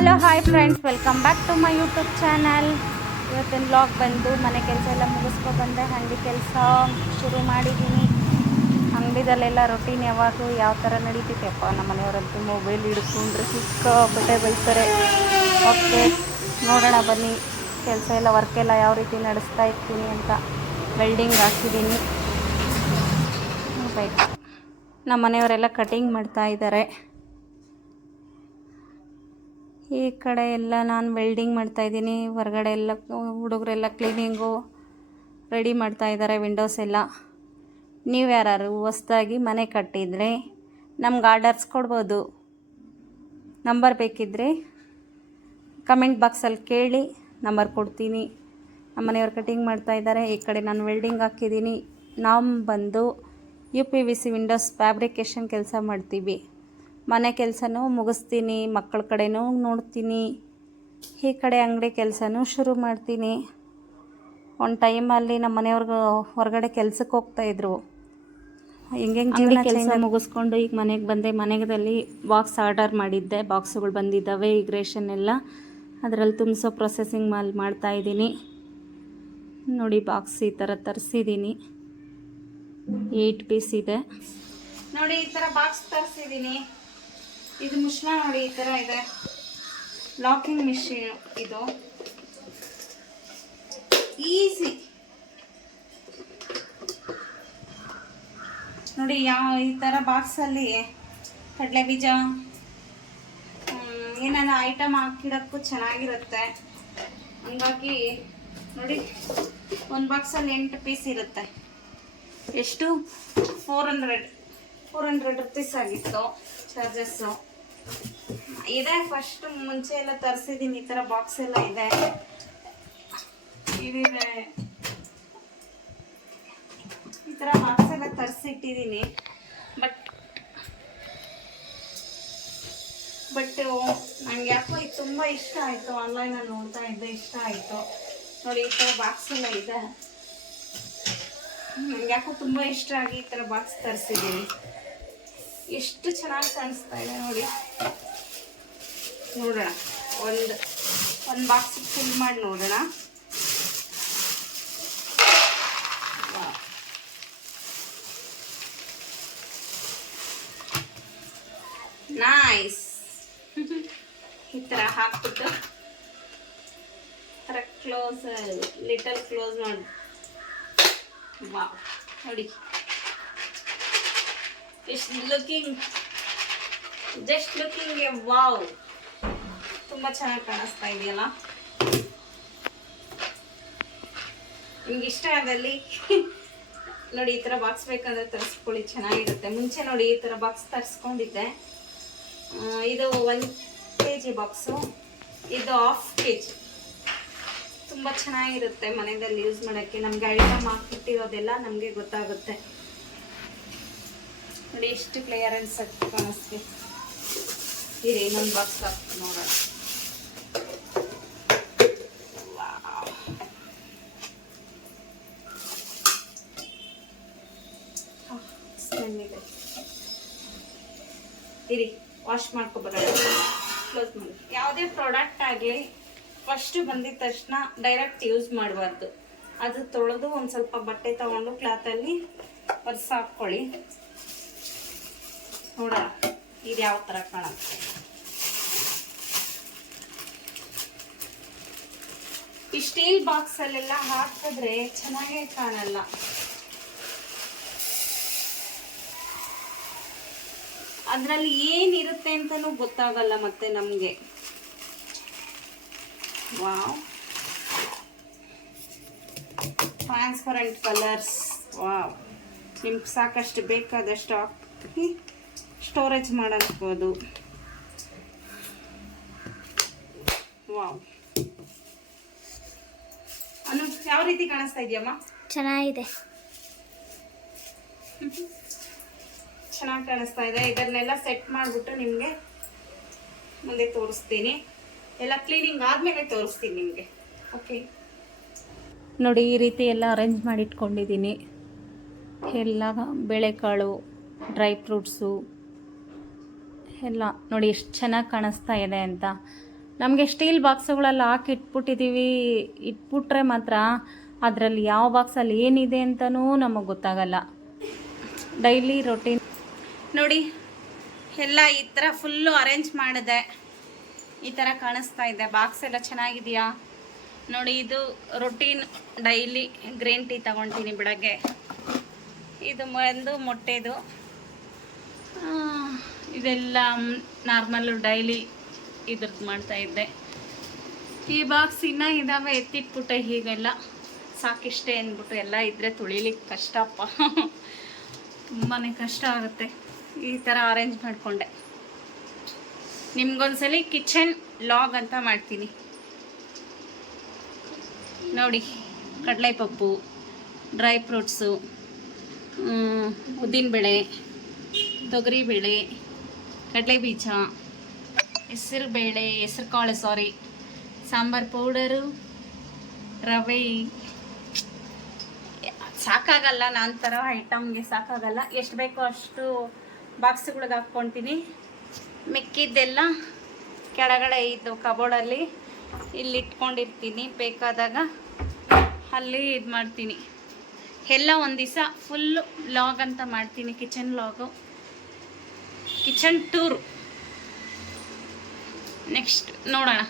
Hello hi friends, welcome back to my YouTube channel. ಇವತ್ತಿನ blog ಬಂದು ಮನೆ ಕೆಲಸ ಎಲ್ಲ ಮುಗಿಸ್ಕೊಬಂದೆ. ಅಂಗಡಿ ಕೆಲಸ ಶುರು ಮಾಡಿದ್ದೀನಿ. ಅಂಗಡಿದಲ್ಲೆಲ್ಲ ರೊಟೀನ್ ಯಾವಾಗೂ ಯಾವ ಥರ ನಡೀತೈತೆಪ್ಪ. ನಮ್ಮ ಮನೆಯವರಂತೂ ಮೊಬೈಲ್ ಹಿಡ್ಕೊಂಡ್ರೆ ಸಿಕ್ಕಾಪಟ್ಟೆ ಬೈತಾರೆ. ಓಕೆ, ನೋಡೋಣ ಬನ್ನಿ ಕೆಲಸ ಎಲ್ಲ ವರ್ಕ್ ಎಲ್ಲ ಯಾವ ರೀತಿ ನಡೆಸ್ತಾ ಇರ್ತೀನಿ ಅಂತ. ವೆಲ್ಡಿಂಗ್ ಹಾಕಿದ್ದೀನಿ. ನಮ್ಮ ಮನೆಯವರೆಲ್ಲ ಕಟಿಂಗ್ ಮಾಡ್ತಾ ಇದ್ದಾರೆ. ಈ ಕಡೆ ಎಲ್ಲ ನಾನು ವೆಲ್ಡಿಂಗ್ ಮಾಡ್ತಾಯಿದ್ದೀನಿ. ಹೊರಗಡೆ ಎಲ್ಲ ಹುಡುಗರೆಲ್ಲ ಕ್ಲೀನಿಂಗು ರೆಡಿ ಮಾಡ್ತಾಯಿದ್ದಾರೆ. ವಿಂಡೋಸ್ ಎಲ್ಲ. ನೀವು ಯಾರು ಹೊಸ್ದಾಗಿ ಮನೆ ಕಟ್ಟಿದರೆ ನಮ್ಗೆ ಆರ್ಡರ್ಸ್ ಕೊಡ್ಬೋದು. ನಂಬರ್ ಬೇಕಿದ್ದರೆ ಕಮೆಂಟ್ ಬಾಕ್ಸಲ್ಲಿ ಕೇಳಿ, ನಂಬರ್ ಕೊಡ್ತೀನಿ. ನಮ್ಮ ಮನೆಯವ್ರು ಕಟಿಂಗ್ ಮಾಡ್ತಾಯಿದ್ದಾರೆ. ಈ ಕಡೆ ನಾನು ವೆಲ್ಡಿಂಗ್ ಹಾಕಿದ್ದೀನಿ. ನಾವು ಬಂದು UPVC ವಿಂಡೋಸ್ ಫ್ಯಾಬ್ರಿಕೇಷನ್ ಕೆಲಸ ಮಾಡ್ತೀವಿ. ಮನೆ ಕೆಲಸನೂ ಮುಗಿಸ್ತೀನಿ, ಮಕ್ಕಳ ಕಡೆನೂ ನೋಡ್ತೀನಿ, ಈ ಕಡೆ ಅಂಗಡಿ ಕೆಲಸನೂ ಶುರು ಮಾಡ್ತೀನಿ. ಒಂದು ಟೈಮಲ್ಲಿ ನಮ್ಮ ಮನೆಯವ್ರಿಗೆ ಹೊರಗಡೆ ಕೆಲ್ಸಕ್ಕೆ ಹೋಗ್ತಾಯಿದ್ರು. ಹೆಂಗೆ ಜೀವನ ಕೆಲಸ ಮುಗಿಸ್ಕೊಂಡು ಈಗ ಮನೆಗೆ ಬಂದೆ. ಮನೆಯಲ್ಲಿ ಬಾಕ್ಸ್ ಆರ್ಡರ್ ಮಾಡಿದ್ದೆ, ಬಾಕ್ಸುಗಳು ಬಂದಿದ್ದಾವೆ. ಈಗ ರೇಷನ್ ಎಲ್ಲ ಅದರಲ್ಲಿ ತುಂಬಿಸೋ ಪ್ರೊಸೆಸಿಂಗ್ ಮಾಡ್ತಾಯಿದ್ದೀನಿ. ನೋಡಿ, ಬಾಕ್ಸ್ ಈ ಥರ ತರಿಸಿದ್ದೀನಿ. 8 ಪೀಸ್ ಇದೆ ನೋಡಿ. ಈ ಥರ ಬಾಕ್ಸ್ ತರಿಸಿದ್ದೀನಿ. ಇದು ಮುಷ್ಣ ನೋಡಿ, ಈ ಥರ ಇದೆ. ಲಾಕಿಂಗ್ ಮಿಷಿನ್ ಇದು. ಈಸಿ ನೋಡಿ. ಈ ಥರ ಬಾಕ್ಸಲ್ಲಿ ಕಡಲೆ ಬೀಜ ಏನಾನ ಐಟಮ್ ಹಾಕಿಡೋಕ್ಕೂ ಚೆನ್ನಾಗಿರುತ್ತೆ. ಹಂಗಾಗಿ ನೋಡಿ, ಒಂದು ಬಾಕ್ಸಲ್ಲಿ 8 ಪೀಸ್ ಇರುತ್ತೆ. ಎಷ್ಟು? 400 ರುಪೀಸ್ ಆಗಿತ್ತು ಚಾರ್ಜಸ್ಸು. ಇದೆ, ಫಸ್ಟ್ ಮುಂಚೆ ಎಲ್ಲ ತರಿಸಿದ್ದೀನಿ. ಈ ಥರ ಬಾಕ್ಸ್ ಎಲ್ಲ ಇದೆ. ಇದಿದೆ, ಈ ಥರ ಬಾಕ್ಸ್ ಎಲ್ಲ ತರಿಸಿಟ್ಟಿದ್ದೀನಿ. ಬಟ್ ನಂಗೆ ಯಾಕೋ ಇದು ತುಂಬ ಇಷ್ಟ ಆಯಿತು. ಆನ್ಲೈನಲ್ಲಿ ನೋಡ್ತಾ ಇದ್ದೆ, ಇಷ್ಟ ಆಯಿತು. ನೋಡಿ, ಈ ಥರ ಬಾಕ್ಸ್ ಎಲ್ಲ ಇದೆ. ನಂಗೆ ಯಾಕೋ ತುಂಬ ಇಷ್ಟ ಆಗಿ ಈ ಥರ ಬಾಕ್ಸ್ ತರಿಸಿದ್ದೀನಿ. ಎಷ್ಟು ಚೆನ್ನಾಗಿ ಕಾಣಿಸ್ತಾ ಇದೆ ನೋಡಿ. ನೋಡೋಣ, ಒಂದು ಬಾಕ್ಸ್ ಫಿಲ್ ಮಾಡಿ ನೋಡೋಣ. ನೈಸ್. ಈ ಥರ ಹಾಕ್ಬಿಟ್ಟು ಥರ ಕ್ಲೋಸ್, ಲಿಟಲ್ ಕ್ಲೋಸ್ ಮಾಡಿ. ವಾವ್, ನೋಡಿ, ಜಸ್ಟ್ ಲುಕಿಂಗ್ ಎ ವಾವ್. ತುಂಬ ಚೆನ್ನಾಗಿ ಕಾಣಿಸ್ತಾ ಇದೆಯಲ್ಲ. ನಿಮ್ಗೆ ಇಷ್ಟ ಆಗಲ್ಲಿ ನೋಡಿ. ಈ ಥರ ಬಾಕ್ಸ್ ಬೇಕಂದ್ರೆ ತರಿಸ್ಕೊಳ್ಳಿ, ಚೆನ್ನಾಗಿರುತ್ತೆ. ಮುಂಚೆ ನೋಡಿ ಈ ಥರ ಬಾಕ್ಸ್ ತರಿಸ್ಕೊಂಡಿದ್ದೆ. ಇದು 1 kg ಬಾಕ್ಸು, ಇದು 1/2 kg. ತುಂಬ ಚೆನ್ನಾಗಿರುತ್ತೆ ಮನೆಯಲ್ಲಿ ಯೂಸ್ ಮಾಡೋಕ್ಕೆ. ನಮಗೆ ಐಟಮ್ ಹಾಕಿಟ್ಟಿರೋದೆಲ್ಲ ನಮಗೆ ಗೊತ್ತಾಗುತ್ತೆ ನೋಡಿ. ಎಷ್ಟು ಕ್ಲಿಯರೆನ್ಸ್ ಕಾಣಿಸ್ತೀವಿ. ಇರಿ, ಇನ್ನೊಂದು ಬಾಕ್ಸ್ ಹಾಕಿ ನೋಡೋಣ. ಸ್ಮೆಲ್ ಇದೆ. ಇರಿ, ವಾಶ್ ಮಾಡ್ಕೊಬರೋಣ. ಕ್ಲೋಸ್ ಮಾಡಿ. ಯಾವುದೇ ಪ್ರಾಡಕ್ಟ್ ಆಗಲಿ ಫಸ್ಟ್ ಬಂದಿದ ತಕ್ಷಣ ಡೈರೆಕ್ಟ್ ಯೂಸ್ ಮಾಡಬಾರ್ದು. ಅದು ತೊಳೆದು ಒಂದು ಸ್ವಲ್ಪ ಬಟ್ಟೆ ತಗೊಂಡು ಕ್ಲಾತಲ್ಲಿ ಒರೆಸಿ ಹಾಕ್ಕೊಳ್ಳಿ. ನೋಡೋಣ ಇದು ಯಾವ ಥರ ಕಾಣುತ್ತೆ. ಈ ಸ್ಟೀಲ್ ಬಾಕ್ಸಲ್ಲೆಲ್ಲ ಹಾಕಿದ್ರೆ ಚೆನ್ನಾಗೇ ಕಾಣಲ್ಲ. ಅದರಲ್ಲಿ ಏನಿರುತ್ತೆ ಅಂತಲೂ ಗೊತ್ತಾಗಲ್ಲ ಮತ್ತೆ ನಮಗೆ. Wow, transparent colours. ವಾವ್, ನಿಮ್ಗೆ ಸಾಕಷ್ಟು ಬೇಕಾದಷ್ಟು ಹಾಕಿ ಸ್ಟೋರೇಜ್ ಮಾಡಬಹುದು. ವಾವ್, ಅನು ಯಾವ ರೀತಿ ಕಾಣಿಸ್ತಾ ಇದೆಯಮ್ಮ? ಚೆನ್ನಾಗಿದೆ, ಚೆನ್ನಾಗಿ ಕಾಣಿಸ್ತಾ ಇದೆ. ಇದನ್ನೆಲ್ಲ ಸೆಟ್ ಮಾಡಿಬಿಟ್ಟು ನಿಮಗೆ ಮುಂದೆ ತೋರಿಸ್ತೀನಿ. ಎಲ್ಲ ಕ್ಲೀನಿಂಗ್ ಆದಮೇಲೆ ತೋರಿಸ್ತೀನಿ ನಿಮಗೆ. ಓಕೆ ನೋಡಿ, ಈ ರೀತಿ ಎಲ್ಲ ಅರೇಂಜ್ ಮಾಡಿ ಇಟ್ಕೊಂಡಿದ್ದೀನಿ. ಎಲ್ಲ ಬೇಳೆಕಾಳು, ಡ್ರೈ ಫ್ರೂಟ್ಸು ಎಲ್ಲ ನೋಡಿ ಎಷ್ಟು ಚೆನ್ನಾಗಿ ಕಾಣಿಸ್ತಾ ಇದೆ ಅಂತ. ನಮಗೆ ಸ್ಟೀಲ್ ಬಾಕ್ಸುಗಳಲ್ಲಿ ಹಾಕಿ ಇಟ್ಬಿಟ್ರೆ ಮಾತ್ರ ಅದರಲ್ಲಿ ಯಾವ ಬಾಕ್ಸಲ್ಲಿ ಏನಿದೆ ಅಂತಲೂ ನಮಗೆ ಗೊತ್ತಾಗಲ್ಲ. ಡೈಲಿ ರೊಟೀನ್ ನೋಡಿ, ಎಲ್ಲ ಈ ಥರ ಫುಲ್ಲು ಅರೇಂಜ್ ಮಾಡಿದೆ. ಈ ಥರ ಕಾಣಿಸ್ತಾ ಇದೆ. ಬಾಕ್ಸ್ ಎಲ್ಲ ಚೆನ್ನಾಗಿದೆಯಾ ನೋಡಿ. ಇದು ರೊಟೀನ್ ಡೈಲಿ ಗ್ರೀನ್ ಟೀ ತಗೊಳ್ತೀನಿ ಬೆಳಗ್ಗೆ. ಇದು ಒಂದು ಮೊಟ್ಟೆದು, ಇದೆಲ್ಲ ನಾರ್ಮಲ್ಲು ಡೈಲಿ ಇದ್ರದ್ದು ಮಾಡ್ತಾಯಿದ್ದೆ. ಈ ಬಾಕ್ಸ್ ಇನ್ನೂ ಇದ್ದಾವೆ, ಎತ್ತಿಟ್ಬಿಟ್ಟೆ. ಹೀಗೆಲ್ಲ ಸಾಕಿಷ್ಟೇ ಅಂದ್ಬಿಟ್ಟು ಎಲ್ಲ ಇದ್ದರೆ ತುಳಿಲಿಕ್ಕೆ ಕಷ್ಟಪ್ಪ, ತುಂಬಾ ಕಷ್ಟ ಆಗುತ್ತೆ. ಈ ಥರ ಅರೇಂಜ್ ಮಾಡಿಕೊಂಡೆ. ನಿಮ್ಗೊಂದ್ಸಲಿ ಕಿಚನ್ ಲಾಗ್ ಅಂತ ಮಾಡ್ತೀನಿ ನೋಡಿ. ಕಡಲೆಪಪ್ಪು, ಡ್ರೈ ಫ್ರೂಟ್ಸು, ಉದ್ದಿನಬೇಳೆ, ತೊಗರಿಬೇಳೆ, ಕಡಲೆಬೀಜ, ಹೆಸರು ಕಾಳು ಸಾಂಬಾರು ಪೌಡರು, ರವೆ. ಸಾಕಾಗಲ್ಲ, ನಾನು ತರೋ ಐಟಮ್ಗೆ ಸಾಕಾಗಲ್ಲ. ಎಷ್ಟು ಬೇಕೋ ಅಷ್ಟು ಬಾಕ್ಸ್ಗಳಿಗೆ ಹಾಕ್ಕೊತೀನಿ. ಮಿಕ್ಕಿದ್ದೆಲ್ಲ ಕೆಳಗಡೆ ಇದ್ದು ಕಬೋರ್ಡಲ್ಲಿ ಇಲ್ಲಿ ಇಟ್ಕೊಂಡಿರ್ತೀನಿ. ಬೇಕಾದಾಗ ಅಲ್ಲಿ ಇದು ಮಾಡ್ತೀನಿ. ಎಲ್ಲ ಒಂದು ದಿವಸ ಫುಲ್ಲು ಲಾಗ್ ಅಂತ ಮಾಡ್ತೀನಿ, ಕಿಚನ್ ಲಾಗು, ಕಿಚನ್ ಟೂರು. ನೆಕ್ಸ್ಟ್ ನೋಡೋಣ,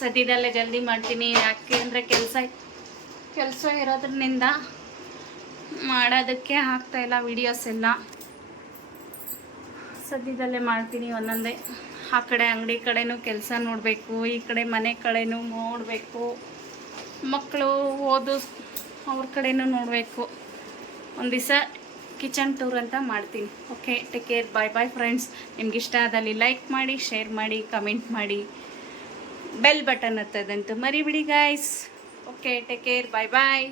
ಸದ್ಯದಲ್ಲೇ ಜಲ್ದಿ ಮಾಡ್ತೀನಿ. ಯಾಕೆ ಅಂದರೆ ಕೆಲಸ ಇರೋದ್ರಿಂದ ಮಾಡೋದಕ್ಕೆ ಆಗ್ತಾಯಿಲ್ಲ. ವೀಡಿಯೋಸ್ ಎಲ್ಲ ಸದ್ಯದಲ್ಲೇ ಮಾಡ್ತೀನಿ ಒಂದೊಂದೇ. ಆ ಕಡೆ ಅಂಗಡಿ ಕಡೆನೂ ಕೆಲಸ ನೋಡಬೇಕು, ಈ ಕಡೆ ಮನೆ ಕಡೆನೂ ನೋಡಬೇಕು, ಮಕ್ಕಳು ಓದು ಅವ್ರ ಕಡೆನೂ ನೋಡಬೇಕು. ಒಂದು ದಿವಸ ಕಿಚನ್ ಟೂರ್ ಅಂತ ಮಾಡ್ತೀನಿ. Okay, take care, bye friends. ನಿಮ್ಗೆ ಇಷ್ಟ ಆದಲ್ಲಿ ಲೈಕ್ ಮಾಡಿ, ಶೇರ್ ಮಾಡಿ, ಕಮೆಂಟ್ ಮಾಡಿ, ಬೆಲ್ ಬಟನ್ ಹತ್ತದಂತೂ ಮರಿಬಿಡಿ ಗಾಯ್ಸ್. ಓಕೆ, ಟೇಕ್ ಕೇರ್, ಬಾಯ್.